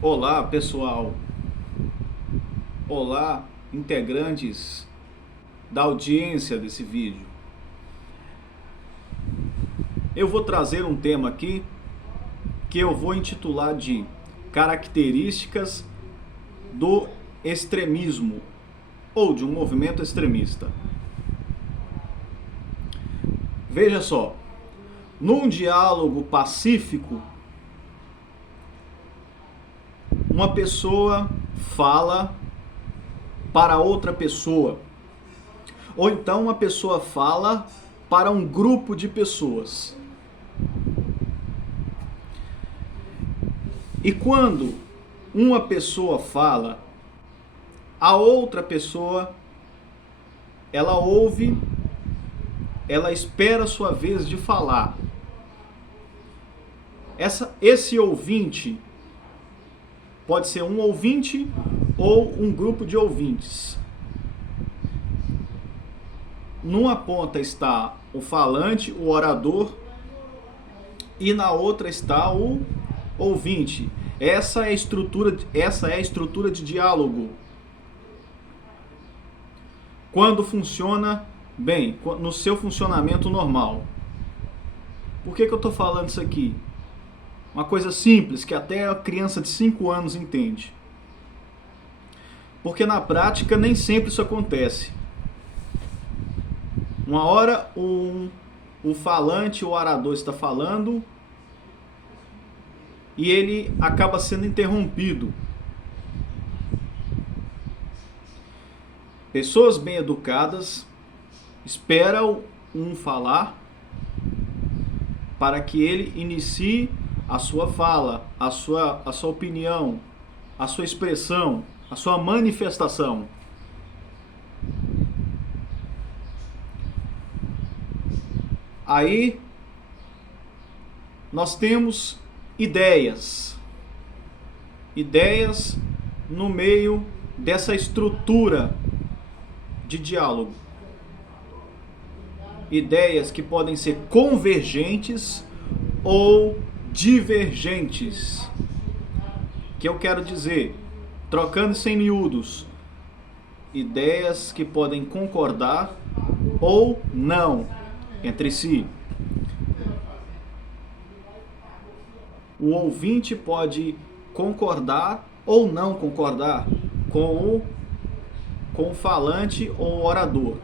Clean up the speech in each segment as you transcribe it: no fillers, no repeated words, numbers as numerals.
Olá, pessoal. Olá, integrantes da audiência desse vídeo. Eu vou trazer um tema aqui que eu vou intitular de características do extremismo ou de um movimento extremista. Veja só, num diálogo pacífico, uma pessoa fala para outra pessoa, ou então uma pessoa fala para um grupo de pessoas. E quando uma pessoa fala, a outra pessoa, ela ouve, ela espera a sua vez de falar. Esse ouvinte pode ser um ouvinte ou um grupo de ouvintes. Numa ponta está o falante, o orador, e na outra está o ouvinte. Essa é a estrutura de diálogo. Quando funciona bem, no seu funcionamento normal. Por que eu estou falando isso aqui? Uma coisa simples que até a criança de 5 anos entende. Porque na prática nem sempre isso acontece. Uma hora o falante, o orador está falando e ele acaba sendo interrompido. Pessoas bem educadas esperam um falar para que ele inicie a sua fala, a sua opinião, a sua expressão, a sua manifestação. Aí nós temos ideias no meio dessa estrutura de diálogo. Ideias que podem ser convergentes ou divergentes. Que eu quero dizer, trocando sem miúdos, ideias que podem concordar ou não entre si. O ouvinte pode concordar ou não concordar com o falante ou o orador.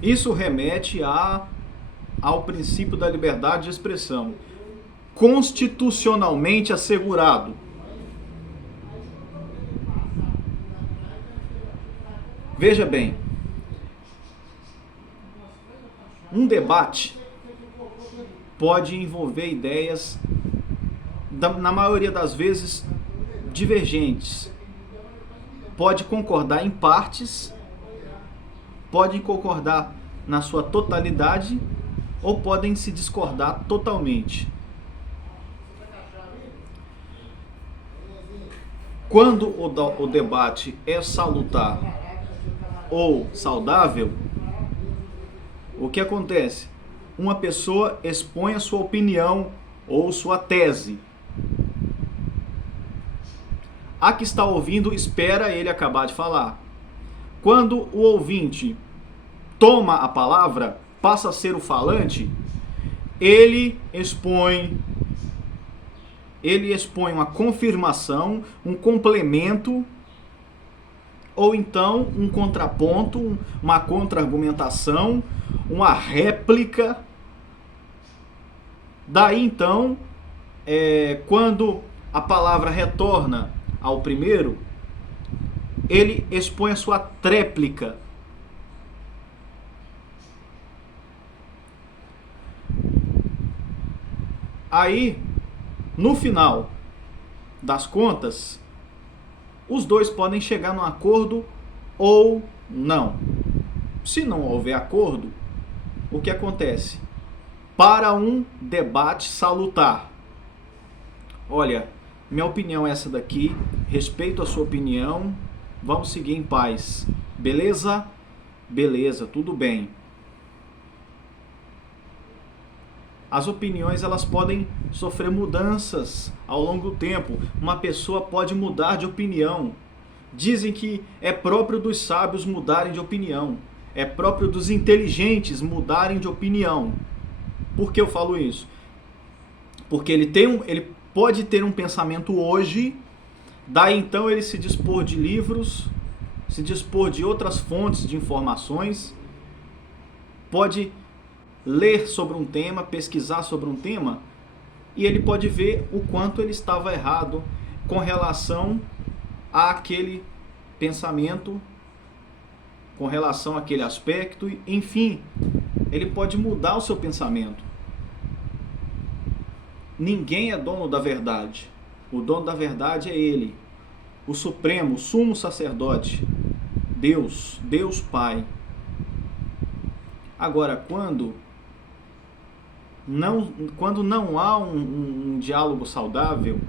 Isso remete ao princípio da liberdade de expressão, constitucionalmente assegurado. Veja bem, um debate pode envolver ideias, na maioria das vezes, divergentes. Pode concordar em partes, pode concordar na sua totalidade ou podem se discordar totalmente. Quando o debate é salutar ou saudável, o que acontece? Uma pessoa expõe a sua opinião ou sua tese. A que está ouvindo espera ele acabar de falar. Quando o ouvinte toma a palavra, passa a ser o falante, ele expõe uma confirmação, um complemento, ou então um contraponto, uma contra-argumentação, uma réplica. Daí então, quando a palavra retorna ao primeiro, ele expõe a sua tréplica. Aí, no final das contas, os dois podem chegar num acordo ou não. Se não houver acordo, o que acontece? Para um debate salutar. Olha, minha opinião é essa daqui, respeito a sua opinião, vamos seguir em paz. Beleza? Beleza, tudo bem. As opiniões elas podem sofrer mudanças ao longo do tempo. Uma pessoa pode mudar de opinião. Dizem que é próprio dos sábios mudarem de opinião. É próprio dos inteligentes mudarem de opinião. Por que eu falo isso? Porque ele pode ter um pensamento hoje, daí então ele se dispor de livros, se dispor de outras fontes de informações, pode ler sobre um tema, pesquisar sobre um tema, e ele pode ver o quanto ele estava errado com relação àquele pensamento, com relação àquele aspecto, enfim, ele pode mudar o seu pensamento. Ninguém é dono da verdade. O dono da verdade é Ele, o Supremo, o Sumo Sacerdote, Deus, Deus Pai. Agora, quando não há um diálogo saudável,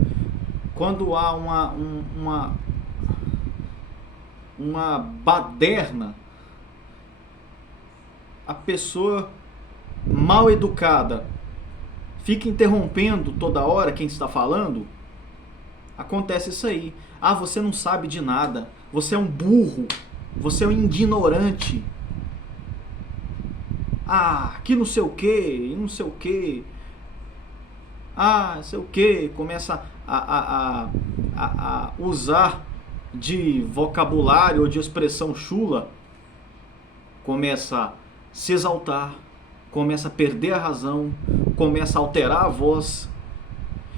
quando há uma baderna, a pessoa mal educada fica interrompendo toda hora quem está falando, acontece isso aí. Ah, você não sabe de nada, você é um burro, você é um ignorante. Ah, que não sei o que, não sei o que. Ah, não sei o que. Começa a usar de vocabulário ou de expressão chula. Começa a se exaltar, começa a perder a razão, começa a alterar a voz.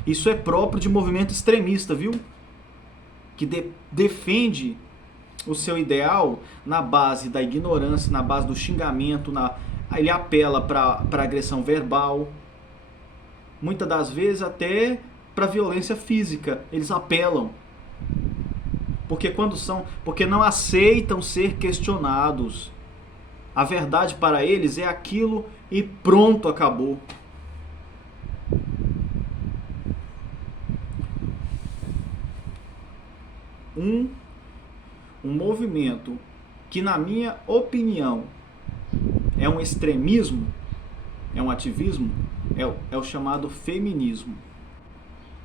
Isso é próprio de movimento extremista, viu? Que defende o seu ideal na base da ignorância, na base do xingamento, ele apela para agressão verbal, muitas das vezes até para violência física. Eles apelam porque não aceitam ser questionados. A verdade para eles é aquilo e pronto, acabou. Um movimento que, na minha opinião, é um extremismo, é um ativismo, é o chamado feminismo.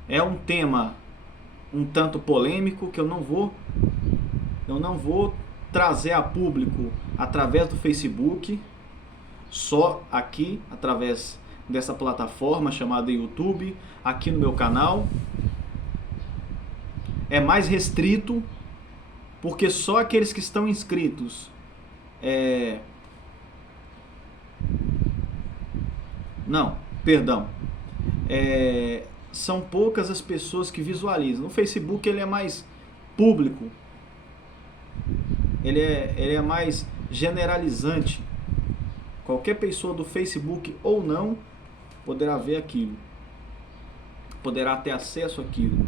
É um tema um tanto polêmico que eu não vou trazer a público através do Facebook, só aqui, através dessa plataforma chamada YouTube, aqui no meu canal. É mais restrito, porque só aqueles que estão inscritos são poucas as pessoas que visualizam. No Facebook ele é mais público, ele é mais generalizante. Qualquer pessoa do Facebook ou não poderá ver aquilo, poderá ter acesso àquilo.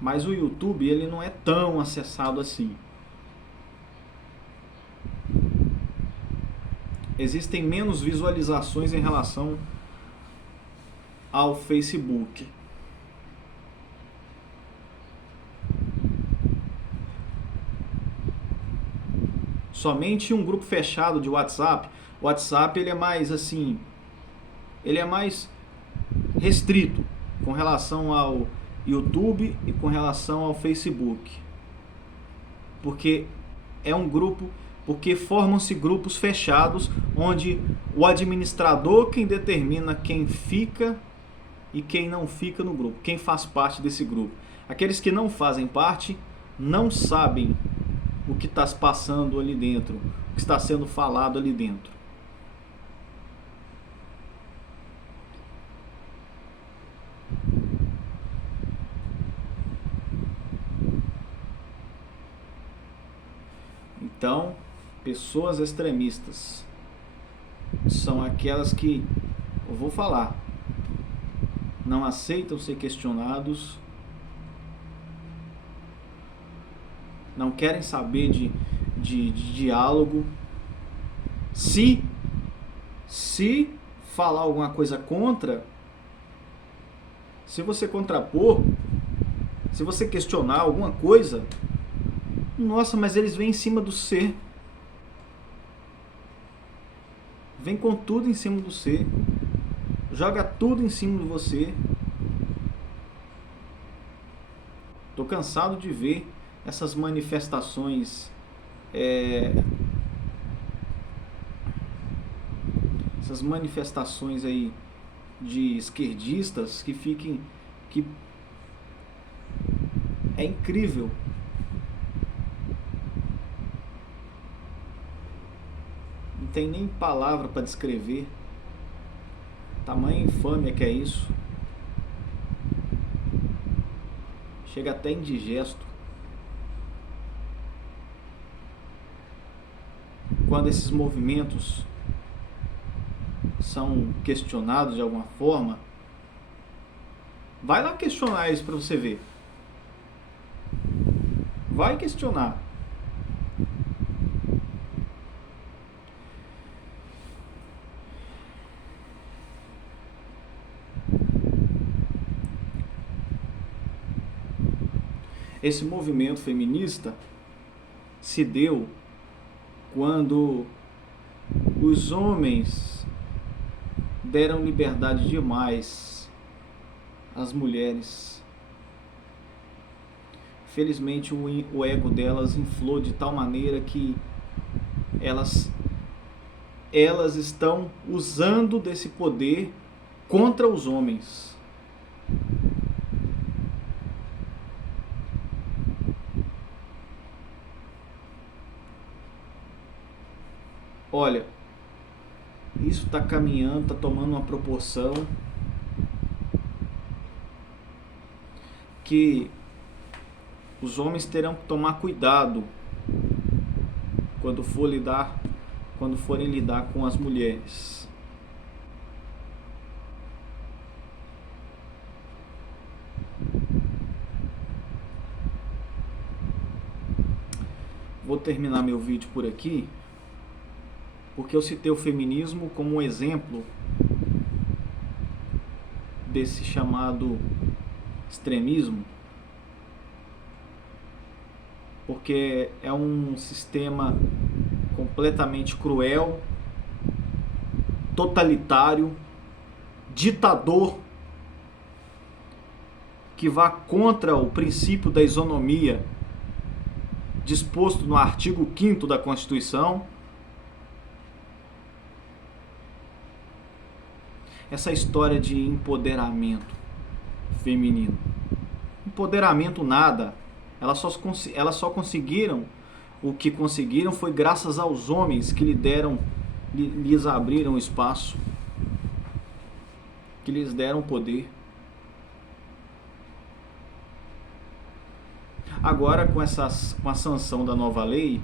Mas o YouTube ele não é tão acessado assim. Existem menos visualizações em relação ao Facebook. Somente um grupo fechado de WhatsApp. O WhatsApp ele é mais assim, ele é mais restrito com relação ao YouTube e com relação ao Facebook. Porque é um grupo, porque formam-se grupos fechados onde o administrador quem determina quem fica e quem não fica no grupo, quem faz parte desse grupo. Aqueles que não fazem parte não sabem o que está se passando ali dentro, o que está sendo falado ali dentro. Então, pessoas extremistas são aquelas que, eu vou falar, não aceitam ser questionados, não querem saber de diálogo. Se falar alguma coisa contra, se você contrapor, se você questionar alguma coisa, nossa, mas eles vêm em cima do ser. Vem com tudo em cima de você. Joga tudo em cima de você. Tô cansado de ver essas manifestações, essas manifestações aí de esquerdistas que é incrível. Não tem nem palavra para descrever tamanha infâmia que é isso. Chega até indigesto. Quando esses movimentos são questionados de alguma forma, vai lá questionar eles para você ver. Vai questionar. Esse movimento feminista se deu quando os homens deram liberdade demais às mulheres. Felizmente o ego delas inflou de tal maneira que elas estão usando desse poder contra os homens. Olha, isso está caminhando, está tomando uma proporção que os homens terão que tomar cuidado quando forem lidar com as mulheres. Vou terminar meu vídeo por aqui, porque eu citei o feminismo como um exemplo desse chamado extremismo, porque é um sistema completamente cruel, totalitário, ditador, que vá contra o princípio da isonomia disposto no artigo 5º da Constituição. Essa história de empoderamento feminino. Empoderamento nada. Elas só conseguiram o que conseguiram foi graças aos homens que lhes abriram espaço, que lhes deram poder. Agora, com a sanção da nova lei,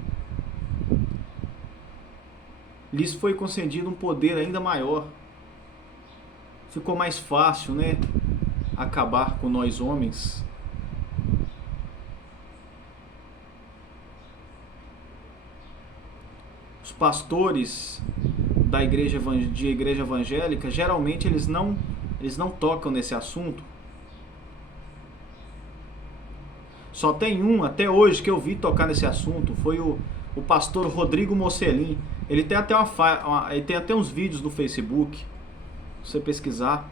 lhes foi concedido um poder ainda maior. Ficou mais fácil, né, acabar com nós homens. Os pastores de igreja evangélica, geralmente eles não tocam nesse assunto. Só tem um até hoje que eu vi tocar nesse assunto, foi o pastor Rodrigo Mocelin. Ele tem até ele tem até uns vídeos no Facebook, se você pesquisar.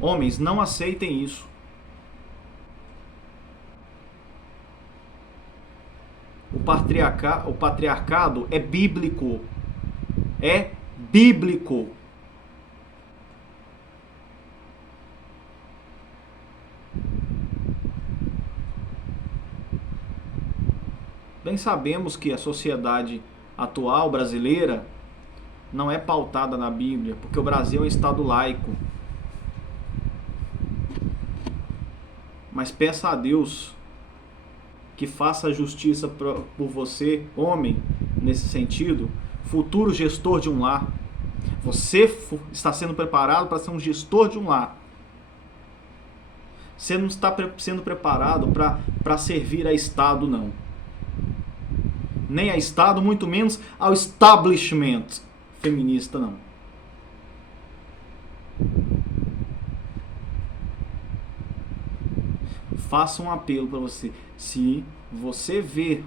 Homens, não aceitem isso. O patriarcado é bíblico. É bíblico. Bem sabemos que a sociedade atual brasileira não é pautada na Bíblia, porque o Brasil é um estado laico. Mas peça a Deus que faça justiça por você, homem, nesse sentido, futuro gestor de um lar. Você está sendo preparado para ser um gestor de um lar. Você não está sendo preparado para servir a Estado, não. Nem a Estado, muito menos ao establishment feminista, não. Faça um apelo para você. Se você vê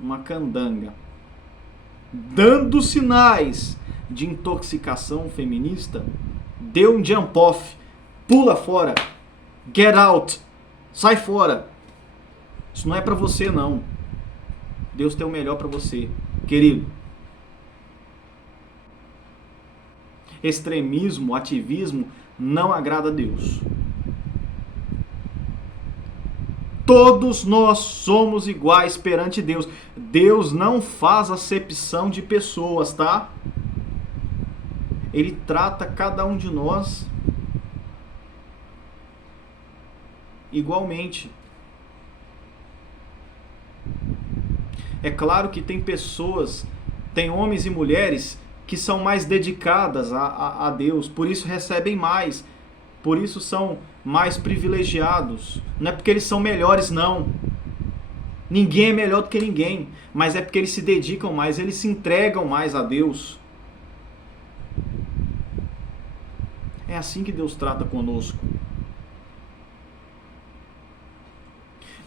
uma candanga, dando sinais de intoxicação feminista, dê um jump off, pula fora, get out, sai fora. Isso não é para você, não. Deus tem o melhor para você, querido. Extremismo, ativismo não agrada a Deus. Todos nós somos iguais perante Deus. Deus não faz acepção de pessoas, tá? Ele trata cada um de nós igualmente. É claro que tem pessoas, tem homens e mulheres que são mais dedicadas a Deus, por isso recebem mais, por isso são mais privilegiados. Não é porque eles são melhores, não. Ninguém é melhor do que ninguém, mas é porque eles se dedicam mais, eles se entregam mais a Deus. É assim que Deus trata conosco.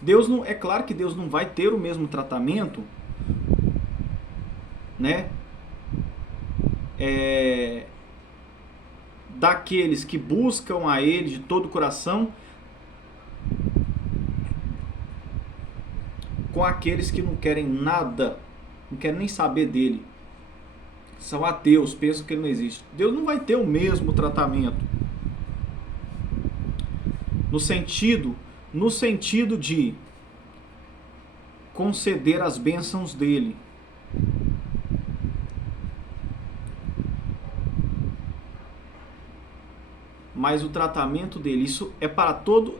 Deus não, é claro que Deus não vai ter o mesmo tratamento, né? Daqueles que buscam a Ele de todo o coração, com aqueles que não querem nada, não querem nem saber dele. São ateus, pensam que ele não existe. Deus não vai ter o mesmo tratamento. No sentido de conceder as bênçãos dele. Mas o tratamento dele, isso é para todo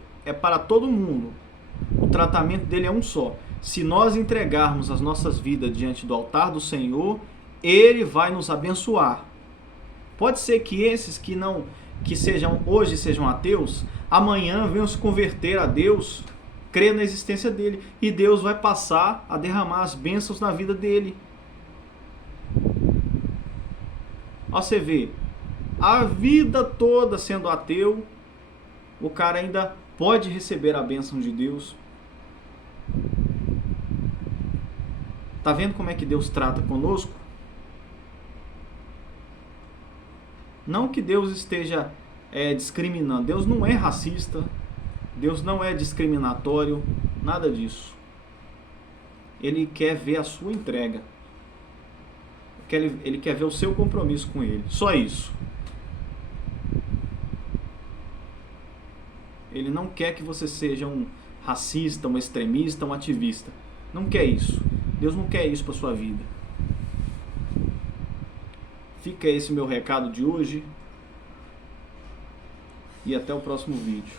mundo. O tratamento dele é um só. Se nós entregarmos as nossas vidas diante do altar do Senhor, Ele vai nos abençoar. Pode ser que esses que hoje sejam ateus, amanhã venham se converter a Deus, crer na existência dele, e Deus vai passar a derramar as bênçãos na vida dele. Ó, você vê, a vida toda sendo ateu, o cara ainda pode receber a bênção de Deus. Tá vendo como é que Deus trata conosco? Não que Deus esteja discriminando. Deus não é racista. Deus não é discriminatório. Nada disso. Ele quer ver a sua entrega. Ele quer ver o seu compromisso com Ele. Só isso. Ele não quer que você seja um racista, um extremista, um ativista. Não quer isso. Deus não quer isso para sua vida. Fica esse meu recado de hoje. E até o próximo vídeo.